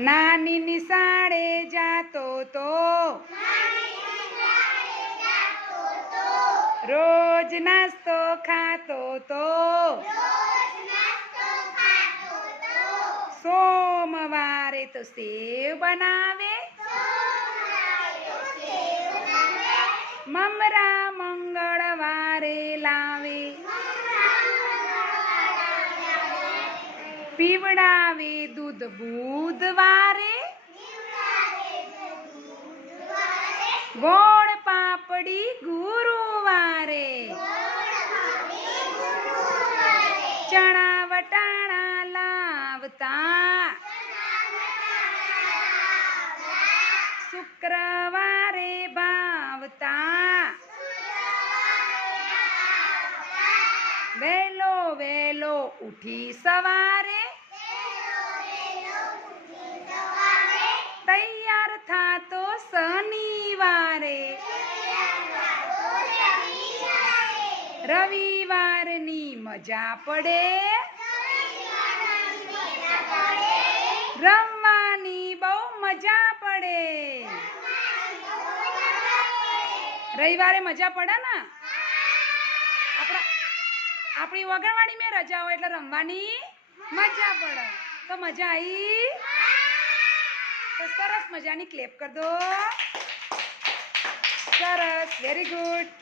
નાની નિશાળે જાતો તો. રોજ નાસ્તો ખાતો તો. સોમવારે તો સેવ બનાવે. મમરા મંગળવારે પીવડાવે દૂધ બુધવારે? ગોળ પાપડી ગુરુવારે. ચણા વટાણા લાવતા. શુક્રવારે ભાવતા. વેલો વેલો ઉઠી સવારે. રવિવારની મજા પડે. રમવાની બહુ મજા પડે. રવિવારે મજા પડે ને? આપણા આપણી વગણવાડી મેં રજા હોય એટલે રમવાની મજા પડે. તો મજા આવી તો સરસ મજાની ક્લેપ કર દો. સરસ વેરી ગુડ